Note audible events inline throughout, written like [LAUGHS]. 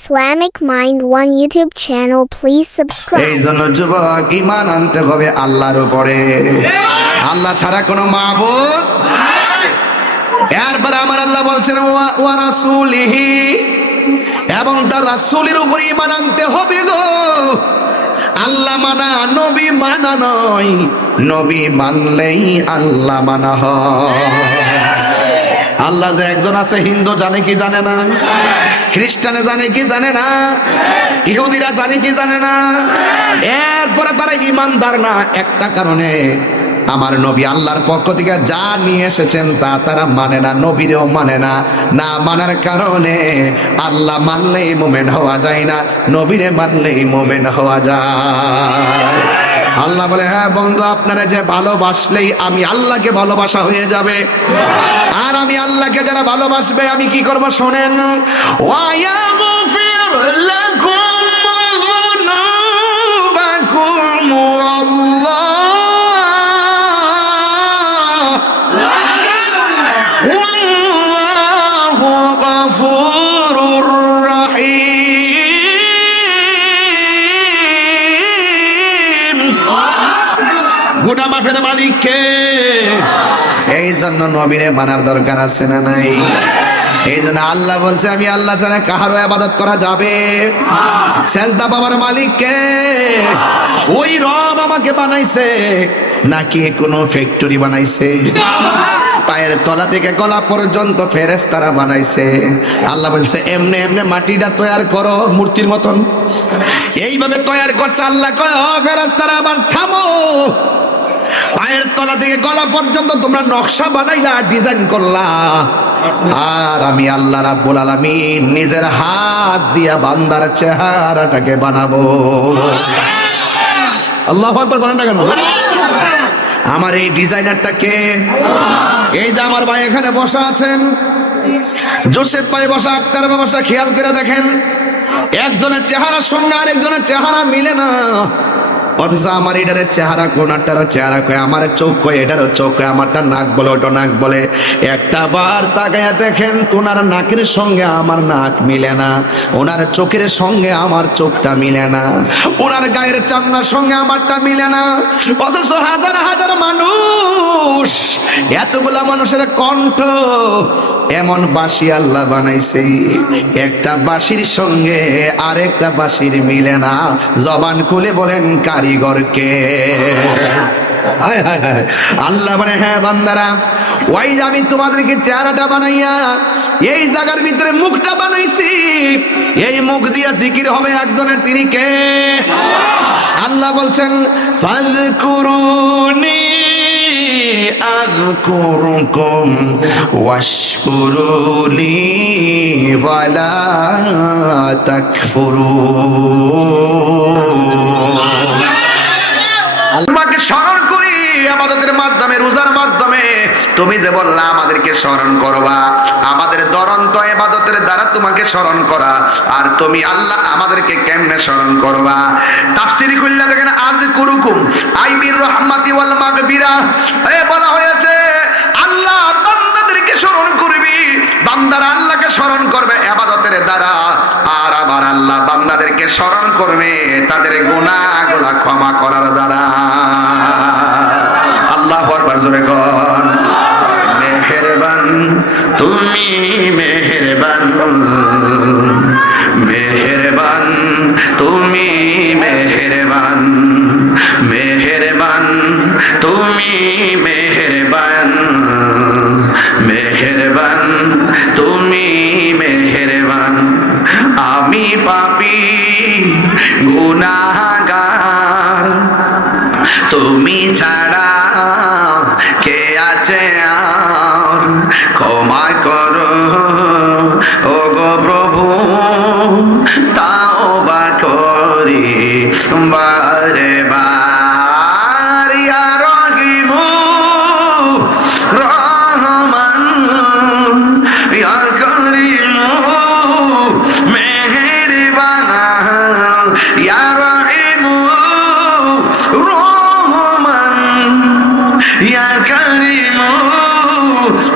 Islamic Mind One YouTube channel. Please এই subscribe. জন্য যুবক ইমান আনতে হবে আল্লাহর উপরে। আল্লাহ ছাড়া কোনো মাবুদ এরপরে আমার আল্লাহ বলছেন, ওয়া রাসূলিহি। এবং তার রাসূলের উপর ইমান আনতে হবে গো। আল্লাহ মানা, নবী মানা নয়। নবী মানলেই আল্লাহ মানা হয়। আল্লাহ যে একজন আছে, হিন্দু জানে কি জানে না? খ্রিস্টানে জানে কি জানে না? ইহুদিরা জানে কি জানে না? এরপরে তারা ইমানদার না। একটা কারণে আমার নবী আল্লাহর পক্ষ থেকে যা নিয়ে এসেছেন তা তারা মানে না, নবীরেও মানে না। না মানার কারণে আল্লাহ মানলেই মোমেন হওয়া যায় না, নবীরে মানলেই মোমেন হওয়া যায়। আল্লাহ বলে হ্যাঁ বন্ধু, আপনারা যে ভালোবাসলেই আমি আল্লাহকে ভালোবাসা হয়ে যাবে। আর আমি আল্লাহকে যারা ভালোবাসবে, আমি কি করব শোনেন? ওয়াল্লাহ গুনা মাফের মালিক কে এই জন্য নবীরে মানার দরকার আছে না নাই? এই জন্য আল্লাহ বলছে, আমি আল্লাহ ছাড়া কাহারও আবাদত করা যাবে? সেজদা বাবার মালিক কে ওই রব আমাকে বানাইছে, নাকি কোনো ফ্যাক্টরি বানাইছে? পায়ের তলা থেকে গলা পর্যন্ত ফেরেস তারা বানাইছে। আল্লাহ বলছে, এমনি এমনি মাটিটা তৈয়ার করো, মূর্তির মতন। এইভাবে তৈয়ার করছে আল্লাহ। কয় ফেরেস তারা আবার থামো। পায়ের তলা থেকে গলা পর্যন্ত তোমরা নকশা বানাইলা ডিজাইন করলা। আর আমি আল্লাহ রাব্বুল আলামিন নিজের হাত দিয়া বান্দার চেহারাটাকে বানাবো। আল্লাহ আকবার করেন না কেন? আমার এই ডিজাইনারটাকে এই যে আমার ভাই এখানে বসা আছেন। জোসেফ ভাই বসা আক্তার ভাই বসা খেয়াল করে দেখেন। একজনের চেহারার সঙ্গে আরেকজনের চেহারা মিলে না। অথচ আমার এটার চেহারা কোনারটার চেহারা কয়, আমার চোখ কয়, এটারও চোখ কয়, আমারটা নাক বলে, ওটা নাক বলে। একটা বার তাকায়া দেখেন তোনার নাকের সঙ্গে আমার নাক মিলে না ওনার চোখের সঙ্গে আমার চোখটা মিলে না ওনার গায়ের চামড়ার সঙ্গে আমারটা মিলে না। অথচ হাজার হাজার মানুষ, এতগুলা মানুষের কণ্ঠ এমন বাঁশি আল্লাহ বানাইছে। একটা বাঁশির সঙ্গে আরেকটা বাঁশির মিলে না। জবান খুলে বলেন কারিগরকে। আল্লাহ মানে হ্যাঁ বান্দারা, ওই যে আমি তোমাদেরকে চেহারাটা বানাইয়া এই জায়গার ভিতরে মুখটা বানাইছি, এই মুখ দিয়া জিকির হবে একজনের, তিনি কে? আল্লাহ বলছেন ফাজকুরুনি আযকুরুকুম ওয়াশকুরুলি ওয়ালা তাকফুরুন। স্মরণ করি আমাদের মাধ্যমে, রোজার মাধ্যমে। তুমি যে বললা, আমাদেরকে স্মরণ করবা। আমাদের দরন্ত এবাদতের দ্বারা তোমাকে স্মরণ করা। আর তুমি আল্লাহ আমাদেরকে কেমনে স্মরণ করবা? তাফসিরি কইলা দেখেন আজ কুরুকুম আইবির রহমাতি ওয়াল মাগফিরা। এ বলা হয়েছে, আল্লাহ বান্দাদেরকে স্মরণ করবি। বান্দারা আল্লাহকে স্মরণ করবে, এবাদতের দ্বারা। আর আবার আল্লাহ বান্দাদেরকে স্মরণ করবে, তাদের গুনাহগুলা ক্ষমা করার দ্বারা। আল্লাহ আকবার, জোরে কর মেহেরবান, তুমি মেহেরবান। মেহেরবান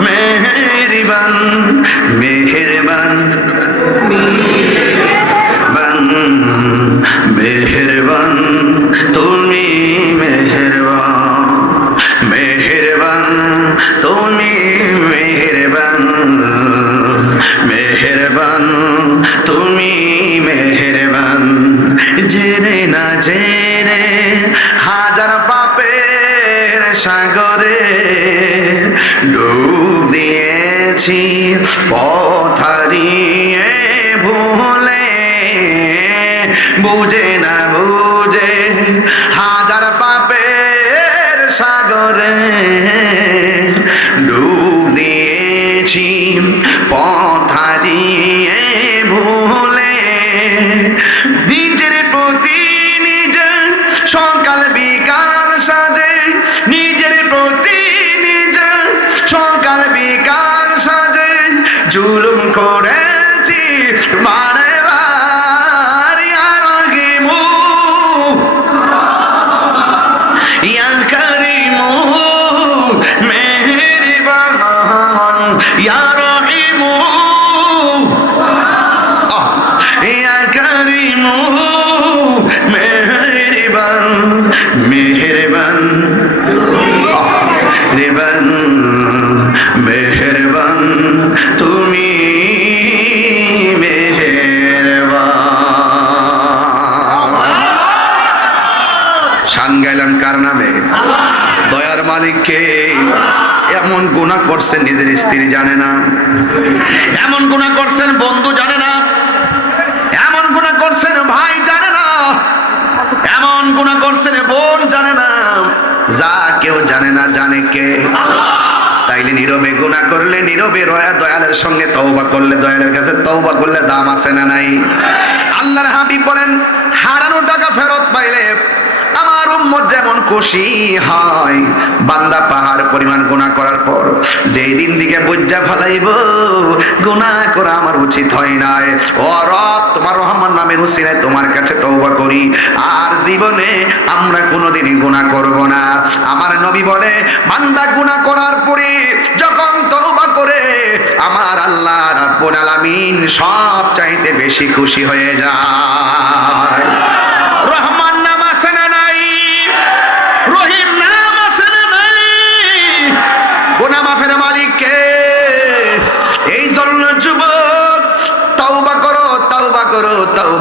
মেহেরবান মেহেরবান। পর গাইলাম কার নামে? দয়ার মালিককে। এমন গুণা করছেন নিজের স্ত্রী জানে না। এমন গুণা করছেন বন্ধু জানে না। এমন গুণা করছেন ভাই জানে না। এমন গুণা করছেন বোন জানে না। যা কেউ জানে না জানে কে। তাইলে নীরবে গুণা করলে নীরবে রয়া দয়ালের সঙ্গে তওবা করলে দয়ালের কাছে তওবা করলে দাম আছে না নাই? আল্লাহর হাবিব বলেন হারানো টাকা ফেরত পাইলে আমার উম্মত যেমন খুশি হয়। বান্দা পাহাড় পরিমাণ গুনাহ করার পর যেই দিন দিকে বজ্জা ফালাইব, গুনাহ করা আমার উচিত হয় নাই। ও রব, তোমার রহমান নামের উসিলায় তোমার কাছে তওবা করি। আর জীবনে আমরা কোনোদিনই গুনাহ করব না। আমার নবী বলে, বান্দা গুনাহ করার পরে যখন তওবা করে, আমার আল্লাহ রাব্বুল আলামিন সব চাইতে বেশি খুশি হয়ে যায়।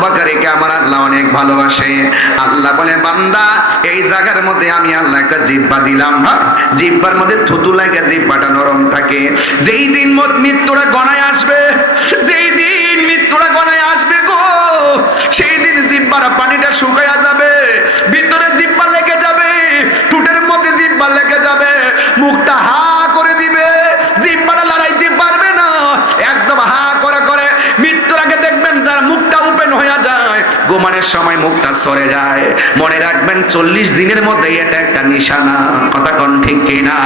করো তওবা করে কে আমার আল্লাহ অনেক ভালোবাসে। আল্লাহ বলে, বান্দা, এই জায়গার মধ্যে আমি আল্লাহ একটা জিব্বা দিলাম হ্যাঁ জিব্বার মধ্যে থুতু লাগে জিব্বাটা নরম থাকে। যেই দিন মত মৃত্যুরা গণায় আসবে, যেই দিন মৃত্যুরা গণায় আসবে গো, সেই দিন জিব্বার পানিটা শুকায়া যাবে। ভিতরে জিব্বা লেগে যাবে টুটের মধ্যে জিব্বা লেগে যাবে মুখটা হা করে দিবে জিব্বাটা লড়াইতে পারবে না একদম হা করে করে মৃত্যুর আগে দেখবেন যার মুখটা ওপেন হয়ে যায় ঘুমানোর সময় মুখটা সরে যায়। মনে রাখবেন, চল্লিশ দিনের মধ্যে এটা একটা নিশানা। কথা কোন ঠিক কিনা?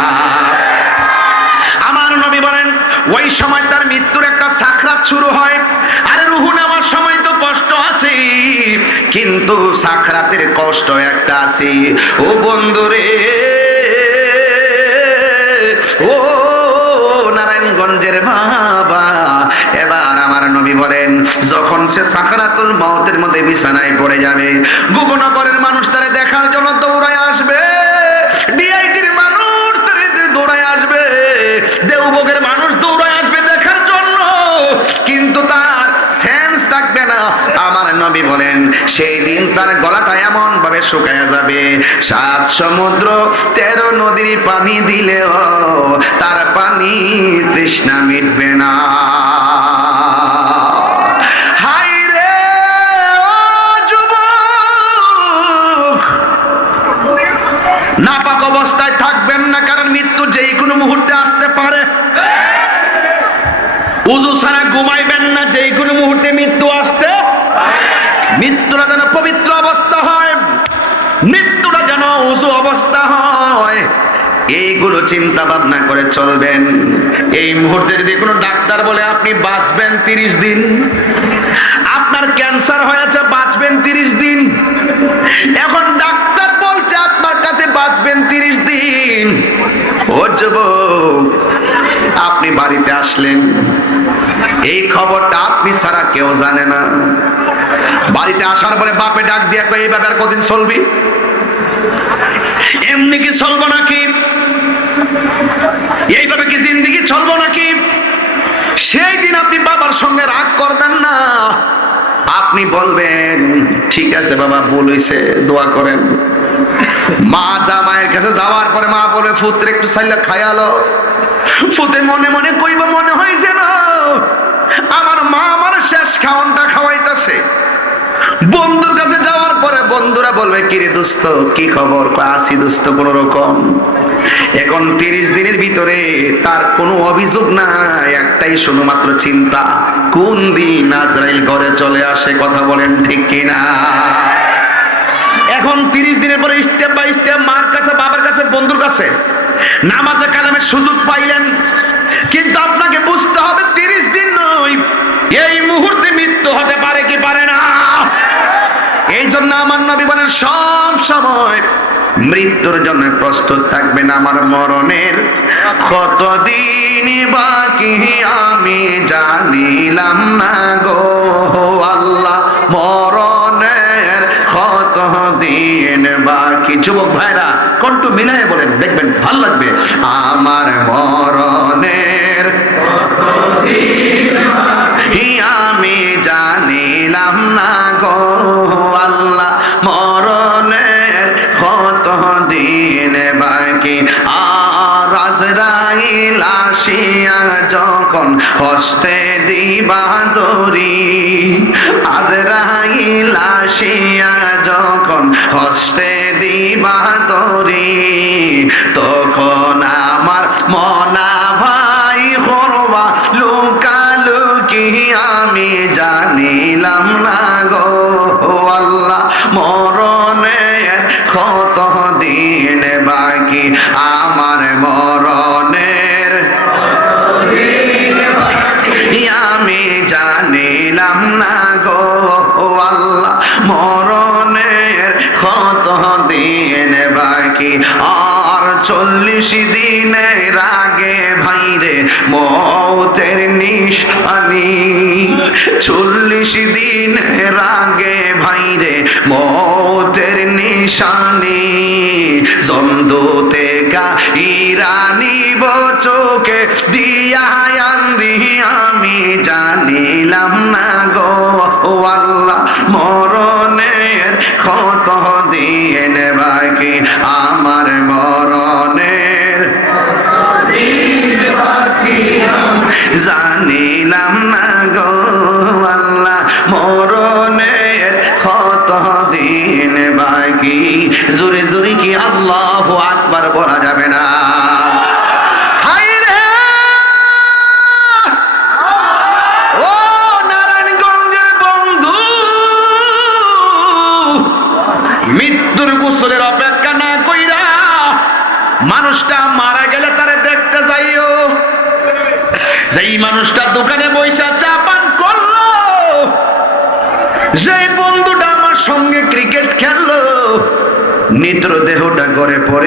আমার নবী বলেন, ওই সময় তার মৃত্যুর একটা সাখরাত শুরু হয়। আরে রুহু নেওয়ার সময় তো কষ্ট আছে। কিন্তু সাখরাতের কষ্ট একটা আছে। ও বন্ধুরে, ও নারায়ণগঞ্জের আমার নবী বলেন, যখন সে সাকরাতুল মওতের মধ্যে বিছানায় পড়ে যাবে, গুগনগরের মানুষ তারে দেখার জন্য দৌড়ায় আসবে ডিআইটির মানুষ তারে দৌড়ায় আসবে, দেওবগের মানুষ দৌড়ায় আসবে দেখার জন্য। কিন্তু তার সেন্স থাকবে না। আমার নবী বলেন, সেই দিন তার গলাটা এমন ভাবে শুকায় যাবে, সাত সমুদ্র তেরো নদীর পানি দিলেও তার পানি তৃষ্ণা মিটবে না। উজু ছাড়া ঘুমাইবেন না, যেই কোনো মুহূর্তে মৃত্যু আসতে মৃত্যুটা যেন পবিত্র অবস্থা হয়, মৃত্যুটা যেন উজু অবস্থা হয়। এইগুলো চিন্তা ভাবনা করে চলবেন। এই মুহূর্তে যদি কোনো ডাক্তার বলে, আপনি বাঁচবেন তিরিশ দিন। আপনার ক্যান্সার হয়েছে, বাঁচবেন তিরিশ দিন। এখন ডাক্তার বলছে, আপনার কাছে বাঁচবেন তিরিশ দিন। ও যুবক, আপনি বাড়িতে আসলেন। এই খবরটা আপনি ছাড়া কেউ জানে না। বাড়িতে আসার পরে বাপে ডাক দিয়া এই ব্যাপার কদিন চলবি? এমনি কি চলবো নাকি? এইভাবে কি জিন্দিগি চলবো নাকি? সেই দিন আপনি বাবার সঙ্গে রাগ করবেন না। আপনি বলবেন, ঠিক আছে বাবা, ভুল দোয়া করেন। মা জামাইয়ের কাছে যাওয়ার পরে মা বলে, ফুতরে একটু সাইলা খায়ালো ফুতে মনে মনে কইব, মনে হয় যেন আমার মা আমার শেষ খাওয়ানটা খাওয়াইতাছে। বন্ধুর কাছে যাওয়ার পরে বন্ধুরা বলবে, কিরে দোস্ত, কি খবর? আছি দোস্ত কোন রকম। এখন তিরিশ দিনের ভিতরে তার কোনো অভিযোগ নাই, একটাই শুধুমাত্র চিন্তা, কোন দিন আজরাইল ঘরে চলে আসে কথা বলেন ঠিক কিনা? এখন তিরিশ দিনের পরে স্টেপ বাই স্টেপ মার কাছে, বাবার কাছে, বন্ধুর কাছে নামাজে কালামের সুযোগ পাইলেন। কিন্তু আপনাকে বুঝতে হবে তিরিশ দিন নয় এই মুহূর্তে মৃত্যু হতে পারে কি পারে না? এই জন্য আমার নবী বলেন, সব সময় মৃত্যুর জন্য প্রস্তুত থাকবেন আমার মরণের কতদিন বাকি আমি জানিলাম না গো। আল্লাহ, মরণের কত দিন বাকি। যুবক ভাইরা, কণ্ঠ মিলাই বলেন, দেখবেন ভালো লাগবে। আমার মরণের হস্তে দিবা দরি আজরাইল যখন হস্তে দিবা দরি তখন আমার মনা ভাই করবা লুকালুকি আমি জানিলাম না গো। আল্লাহ, মরণের কত দিন বাকি? আমার মরণের না গো আল্লাহ, মরণের কত দিন বাকি। আর চল্লিশ দিনের আগে ভাইরে মৌতের নিশানি। চল্লিশ দিনের আগে ভাইরে মৌতের নিশানি। জমদুতে গা ইরানি চোখে দিয়া আন্দি আমি জানিলাম না গো আল্লাহ, মরণের কত দিন বাকি আমার মরণের। জানিলাম না গো আল্লাহ, মরণের কত দিন বাকি। জোরে জোরে কি আল্লাহ আকবার বলা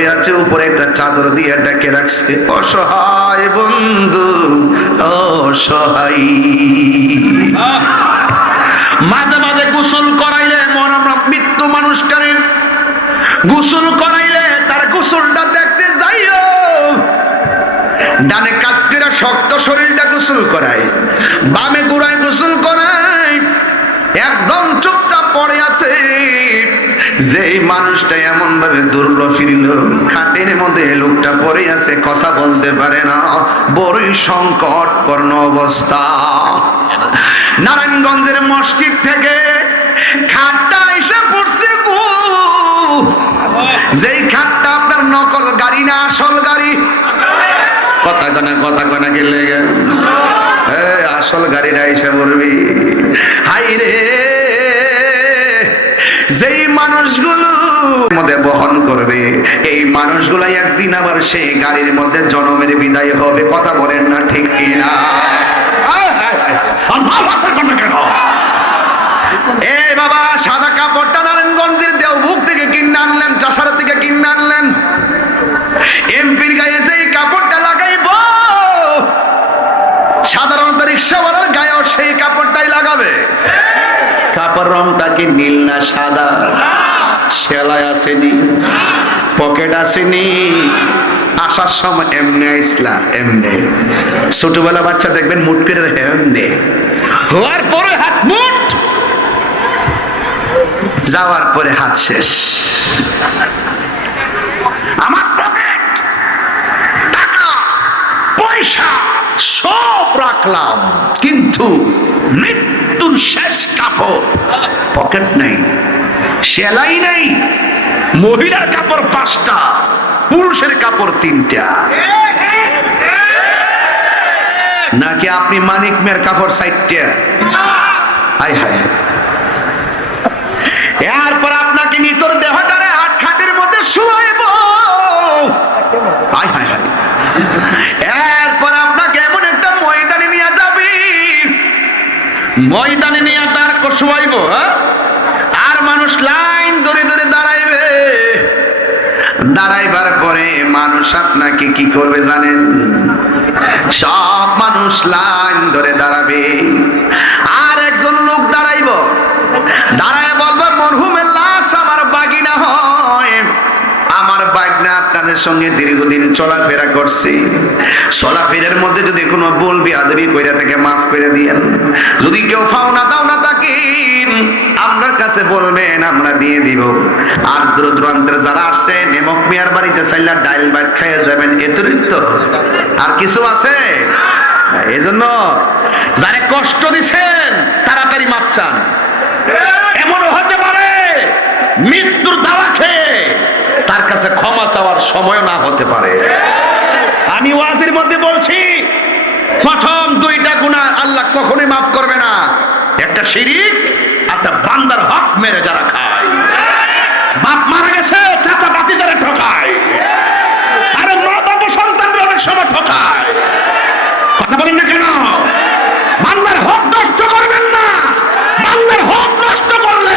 পড়ে আছে, উপরে একটা চাদর দিয়ে ডেকে রাখছে। অসহায় বন্ধু, অসহায়। মাঝে মাঝে গোসল করাইলে মরম মৃত্যু মানুষটারে। গোসল করাইলে তার গোসলটা দেখতে যাইও। ডানে কাকিরা শক্ত শরীরটা গোসল করায়, বামে গুড়ায় গোসল করায়। যেই মানুষটা এমন ভাবে দুর্ল ফিরল, খাটের মধ্যে লোকটা পড়ে আছে, কথা বলতে পারে না। বড়ই সংকটপূর্ণ অবস্থা। নারায়ণগঞ্জের মসজিদ থেকে খাটটা এসে পড়ছে গো। যেই খাটটা আপনার নকল গাড়ি না আসল গাড়ি? কথা কনা কথা কনা গেলে আসল গাড়িটা এসে পড়বি। হাই রে যেই মানুষগুলো মধ্যে বহন করবে এই মানুষগুলো একদিন আবার সেই গাড়ির মধ্যে জনমের বিদায় হবে। কথা বলেন না ঠিক কিনা? এই বাবা সাদা কাপড়টা নারায়ণগঞ্জের দেওবুক থেকে কিনে আনলেন চাষারা থেকে কিনে আনলেন। এমপির গায়ে যে এই কাপড়টা লাগাইব সাধারণত রিক্সাওয়ালার গায়েও সেই কাপড়টাই লাগাবে। কাপড় রংটা কি নীল না সাদা? সেলাই আসেনি, পকেট আসেনি। আসার সময় এমনি আইসলা, এমনি। ছোটবেলা বাচ্চা দেখবেন মুট করে এমনি হওয়ার পরে হাত মুট, যাওয়ার পরে হাত শেষ। আমার পকেট, টাকা, পয়সা সব রাখলাম, কিন্তু মৃত্যুর শেষ কাপড়। পকেট নেই, সেলাই নেই। মহিলার কাপড় পাঁচটা, পুরুষের কাপড় তিনটা। নাকি আপনি মানিক মেয়ের কাপড় সাইটটা হাই হাই। এরপর আপনাকে নিতর দেহটারে আট খাটের মধ্যে শুয়াইব হাই হাই হাই এরপর আপনাকে এমন একটা ময়দানে নিয়ে যাবি ময়দানে নিয়ে তার শুয়াইব হ্যাঁ? আর মানুষ লাইন ধরে ধরে দাঁড়াইবে। দাঁড়াইবার পরে মানুষ আপনাকে কি করবে জানেন? সব মানুষ লাইন ধরে দাঁড়াবে। আর একজন লোক দাঁড়াইব। দাঁড়ায় বলবে, মরহুমের লাশ আমার বাগিনা হয়। আমার বাগনা আপনাদের সঙ্গে দীর্ঘদিন চলাফেরা করছে। চলাফেরার মধ্যে যদি কোনো বলবি আদবি কইরা থেকে, মাফ করে দিয়েন। যদি কেউ ফাওনা দাও না থাকেন আপনার কাছে বলবেন, আমরা দিয়ে দিব। আর দূর দূরান্তের যারা আসছে, নেমক মিয়ার বাড়িতে চাইলা ডাইল ভাত খাইয়ে যাবেন এতই আর কিছু আছে? এই জন্য যারা কষ্ট দিছেন, তাড়াতাড়ি মাপ চান। এমন হতে পারে, মৃত্যুর দাওয়া খেয়ে তার কাছে ক্ষমা চাওয়ার সময় না হতে পারে। আমি ওয়াজের মধ্যে বলছি, প্রথম দুইটা গুনাহ আল্লাহ কখনোই মাফ করবে না। একটা শিরিক, একটা বান্দার হক মেরে যারা খায়। বাপ মারা গেছে, চাচা বাতি যারা ঠকায়। আরে মা বাবা সন্তানদের অনেক সময় ঠকায়। কথা বলেন না কেন বান্দার হক নষ্ট করবেন না বান্দার হক নষ্ট করলে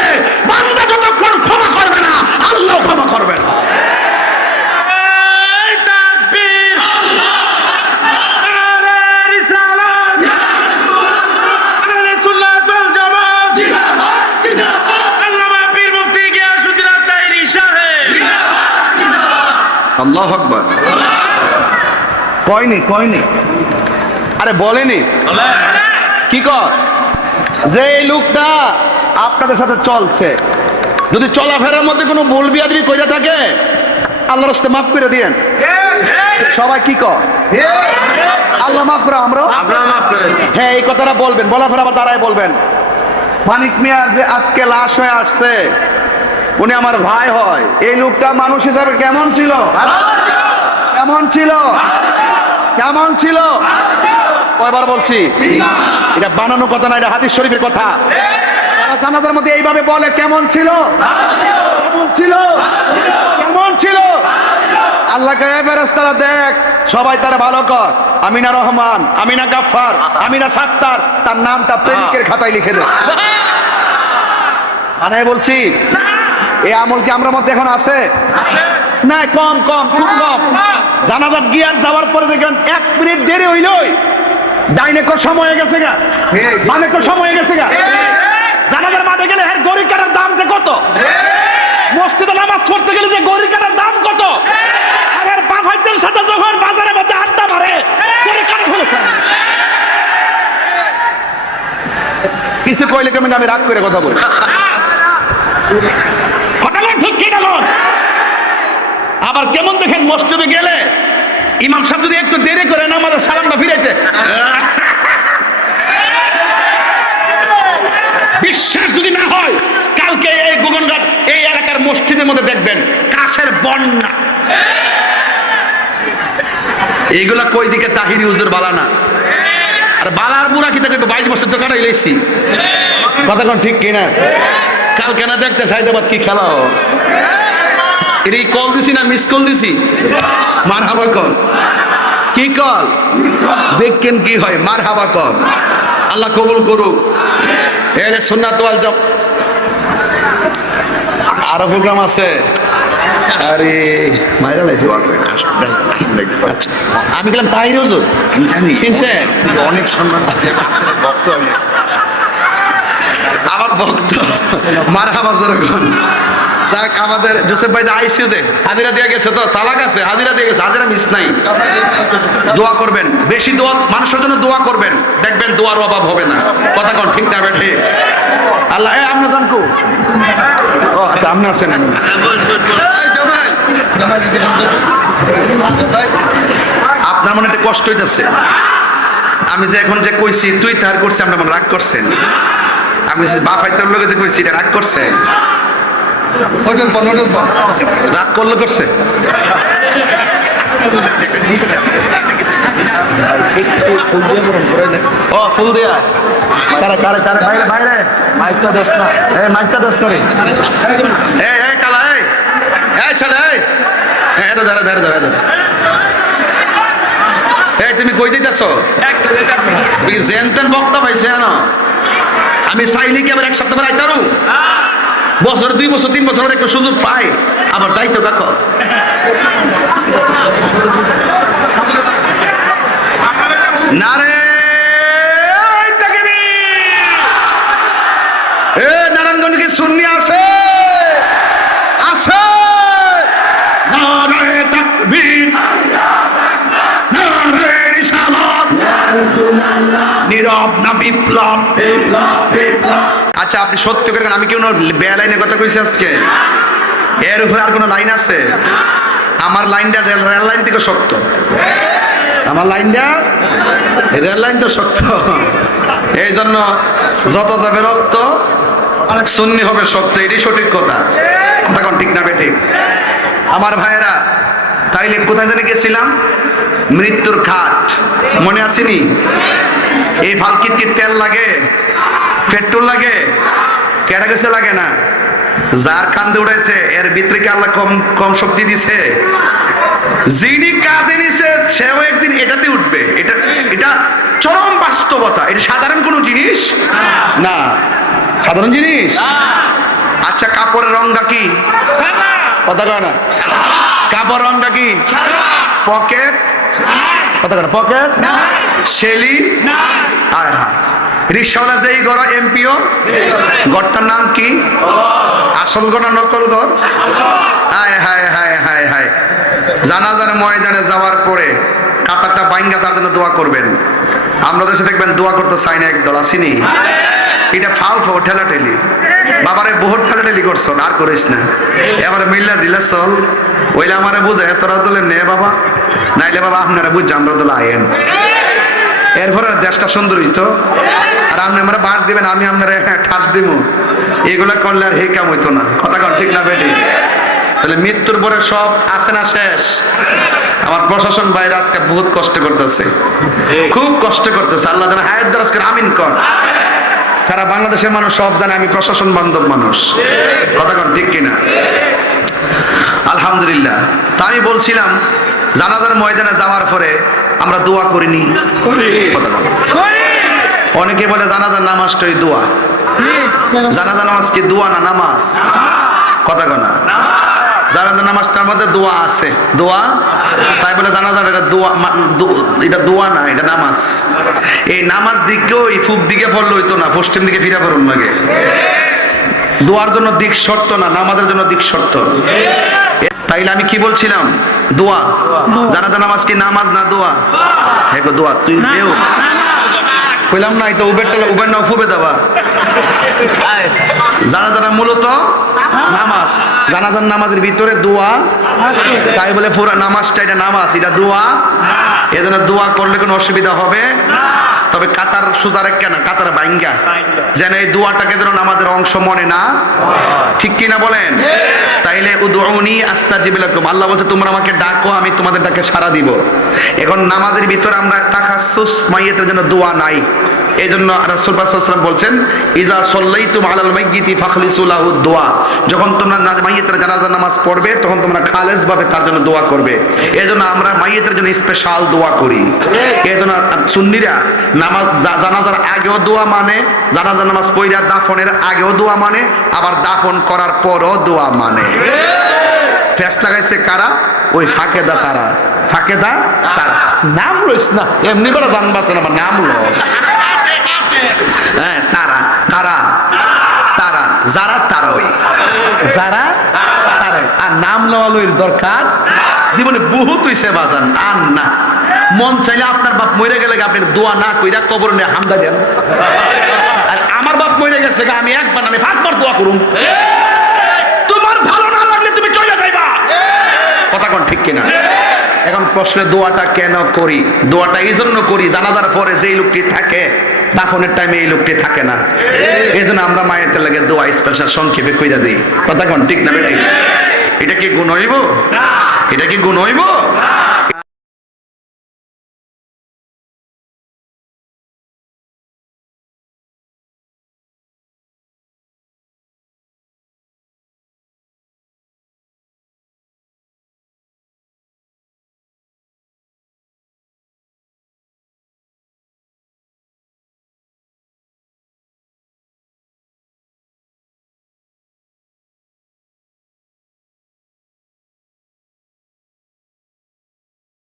বান্দা যতক্ষণ ক্ষমা করবে না আল্লাহ ক্ষমা করবে না আল্লাহ আকবার। কয়নি কয়নি? আরে বলেনি। কি কর? যে লোকটা আপনাদের সাথে চলছে যদি চলাফেরার মধ্যে কোনো ভুল বিয়াদি কইরা থাকে আল্লাহর রাস্তে মাফ করে দিয়েন। সবাই কি কর? আল্লাহ মাফ করে আমরা হ্যাঁ এই কথাটা বলবেন বলা ফেরা আবার দাঁড়ায় বলবেন। মানিক মিয়া যে আজকে লাশ হয়ে আসছে উনি আমার ভাই হয়। এই লোকটা মানুষ হিসাবে কেমন ছিল? কেমন ছিল? কেমন ছিল? কয়বার বলছি? এটা বানানো কথা না এটা হাদিস শরীফের কথা। জানাজার মধ্যে এইভাবে বলে কেমন ছিল? কেমন ছিল? কেমন ছিল? আল্লাহ তারা দেখ সবাই তারা ভালো কর। আমিনা রহমান আমিনা গাফফার আমিনা সাত্তার তার নামটা প্রেমিকের খাতায় লিখে দে। মানে বলছি এই আমল কি আমরা মধ্যে এখন আছে? না, কম কম, খুব কম। জানাজাত গিয়ার যাওয়ার পরে দেখবেন এক মিনিট দেরি হইলই। ডাইনে কর সময় গেছে গা। বামে কর সময় গেছে গা। জানাজার মাঠে গেলে হ্যাঁ গড়ি কাটার দাম যে কত? মসজিদে নামাজ পড়তে গেলে যে গড়ি কাটার দাম কত? আর এর বাফাইদের সাথে যখন বাজারের মধ্যে আড্ডা মারে গড়ি হলো? কিছু কইলে কেমন আমি রাগ করে কথা বলি? ঠিক আবার কেমন দেখেন মসজিদে গেলে? ইমাম সাহেব যদি একটু দেরি করে না আমাদের সালামটা ফিরাইতে। বিশ্বাস যদি না হয়, কালকে এই গোগনঘাট, এই এলাকার মসজিদের মধ্যে দেখবেন, কাশের বন্যা। এইগুলা কই দিকে তাহিরি হুজুর বালা না? আর বালার বুড়া কি তাকে বাইশ বছর তো কাটাই লেছি কথা ঠিক কিনা? কালকে না দেখতে সাইদাবাদ কি খেলা এটা কল দিছি না মিস কল দিছি? মার হাবা কল কি কল দেখেন কি হয় মার হাবা কল আল্লাহ কবুল করুক। এনে সুন্নাত ওয়াল জব। আরও প্রোগ্রাম আছে। আরে মাইরা লাইছে আমি গেলাম তাহির হুজুর চিনছেন? অনেক সম্মান। ভক্ত [LAUGHS] আমি ভক্ত। মার হাবা যাক আমাদের জোসেফ ভাই যে আইসে যে হাজিরা দিয়ে গেছে তো সালাক আছে হাজিরা দিয়ে গেছে হাজিরা মিস নাই। দোয়া করবেন বেশি দোয়া মানুষের জন্য দোয়া করবেন। দেখবেন দোয়ার অভাব হবে না। কথা কোন ঠিক না বেঠে? আল্লাহ আপনি জানকু আচ্ছা আপনি আছেন জামাই আপনার মনে একটা কষ্ট হইতেছে। আমি যে এখন যে কইছি তুই তার করছি আপনার মনে রাগ করছেন। আমি বাপ হাইতার লোকে যে কইছি এটা রাগ করছে? হোটেল পর হোটেল পর রাগ করলে করছে? ও ফুল দিয়া কারে কারে কারে বাইরে বাইরে। মাইকটা দোস না। এই মাইকটা দোস না রে এই এই কালা এই এই ছেলে এই এই, এটা ধরে ধরে ধরে ধরে। এই তুমি কই যাইতেছো? তুমি জেনতেন বক্তা পাইছে না আমি চাইলে কি আবার এক সপ্তাহ পর আইতারু? বছর দুই বছর, তিন বছর একটু সুযোগ পাই। আবার যাইতো কাকো না আছে? আছে। তাকবীর। নীরব না বিপ্লব। আচ্ছা আপনি সত্য করে আমি কি কোনো বেয়া লাইনে কথা কইছি আজকে? এর উপরে আর কোনো লাইন আছে? আমার লাইনটা রেল রেল লাইন থেকে শক্ত আমার লাইনটা রেল লাইন তো শক্ত এই জন্য যত যাবে রক্ত সুন্নি হবে সত্য। এটাই সঠিক কথা। কথা কোন ঠিক না বেঠিক? আমার ভাইয়েরা, তাইলে কোথায় জানি গেছিলাম? মৃত্যুর খাট মনে আসেনি এই ফালকিত কি তেল লাগে? পেট্রোল লাগে? কেনা গেছে লাগে না? যার কান্দে উড়াইছে এর ভিতরে কি আল্লাহ কম কম শক্তি দিছে? যিনি কাঁদে নিছে সেও একদিন এটাতে উঠবে। এটা এটা চরম বাস্তবতা। এটা সাধারণ কোনো জিনিস? না। সাধারণ জিনিস? আচ্ছা কাপড়ের রংটা কি? কথা কয় না? কাপড় রংটা কি? পকেট? কথা কয় না পকেট শেলি আয় হ্যাঁ। রিক্সাওয়ালা যেই গড় এমপিও? গড়টার নাম কি? আসল গড় না নকল গড় হায় হায় হায় হায় হায়। জানাজার ময়দানে যাওয়ার পরে কাতারটা বাইঙ্গা তার জন্য দোয়া করবেন। আমরা দেশে দেখবেন দোয়া করতে চাই না একদল আসিনি। এটা ফাউ ফাউ ঠেলা ঠেলি বাবারে বহুত ঠেলা ঠেলি করছ আর করিস না। এবারে মিল্লা জিলা চল ওইলে আমারে বুঝে তোরা তোলে নে বাবা। নাইলে বাবা আপনারা বুঝছে আমরা তোলে আয়েন এরপরে দেশটা সুন্দর হইতো আর আপনি আমরা বাস দিবেন, আমি আপনারা ঠাস দিব এগুলা করলে আর হে কাম হইতো না। কথা কন, ঠিক না বেটি? তাহলে মৃত্যুর পরে সব আছে না শেষ? আমার প্রশাসন বাইরে আজকে বহুত কষ্ট করতেছে। খুব কষ্ট করতেছে। আল্লাহ যেন হায়াত দারাজ করে, আমিন কর। সারা বাংলাদেশের মানুষ সব জানে আমি প্রশাসন বান্ধব মানুষ। কথা কন ঠিক কিনা? আলহামদুলিল্লাহ। তা আমি বলছিলাম, জানাজার ময়দানে যাওয়ার পরে আমরা দোয়া করিনি। কথা। অনেকে বলে জানাজার নামাজটাই দোয়া। জানাজা নামাজ কি দোয়া না নামাজ? কথা কনা। জানাজা নামাজটার মধ্যে দোয়া আছে। দোয়া? তাই বলে জানাজার এটা দোয়া এটা দোয়া না এটা নামাজ। এই নামাজ দিকেও এই ফুক দিকে পড়লে হইতো না পশ্চিম দিকে ফিরে পড়ুন লাগে। দোয়ার জন্য দিক শর্ত না নামাজের জন্য দিক শর্ত। তাইলে আমি কি বলছিলাম? দোয়া। জানাজা নামাজ কি নামাজ না দোয়া? হ্যাঁ দোয়া। তুই দেও কইলাম না এটা উবের টেলা উবের না ফুবে দেবা। যারা মূলত নামাজ। জানা জানাজার নামাজের ভিতরে দোয়া তাই বলে পুরা নামাজটা এটা নামাজ এটা দোয়া। এজন্য দোয়া করলে কোনো অসুবিধা হবে তবে কাতার সুজা রেখে না কাতার বাইঙ্গা। যেন এই দুয়াটাকে যেন আমাদের অংশ মনে না ঠিক কিনা বলেন? তাইলে উদউনি আস্তাজিব লাকুম। আল্লাহ বলছে তোমরা আমাকে ডাকো আমি তোমাদের ডাকে সাড়া দিব। এখন নামাজের ভিতরে আমরা টাকা সুস মাইয়েতের জন্য দোয়া নাই। এই জন্য রাসূল বলছেন, ইজা সাল্লাইতুম আলাল মাইয়িতি ফাখলিসু লাহু দোয়া। যখন তোমরা মাইয়াতের জানাজার নামাজ পড়বে, তখন তোমরা খালেজ ভাবে তার জন্য দোয়া করবে। এই জন্য আমরা মাইয়াতের জন্য স্পেশাল দোয়া করি। এই জন্য সুন্নিরা নামাজ জানাজার আগেও দোয়া মানে জানাজার নামাজ পড়িয়া দাফনের আগেও দোয়া মানে আবার দাফন করার পরও দোয়া মানে। ফেস লাগাইছে কারা? ওই ফাঁকেদা তারা। ফাঁকেদা তারা। নাম লইস না। এমনি করে জানবাছে না, আমার নাম লস। হ্যাঁ তারা তারা তারা, যারা তারাই যারা তারাই আর নাম লওয়ালোর দরকার। জীবনে বহুত হইছে বাজান, আর না। মন চাইলে আপনার বাপ মরে গেলে আপনি দোয়া না কইরা কবর নিয়ে হামদা দেন। আর আমার বাপ মরে গেছে আমি একবার আমি পাঁচবার দোয়া করুন কোন ঠিক কিনা এখন প্রশ্নে দোয়াটা কেন করি? দোয়াটা এই জন্য করি জানাজার পরে যেই লোকটি থাকে দাফনের টাইমে এই লোকটি থাকে না। এই জন্য আমরা মায়ের লাগে দোয়া স্পেশাল সংক্ষেপে কইরা দিই। কথা কোন ঠিক না বেটি? এটা কি গুণ হইব? এটা কি গুণ হইব?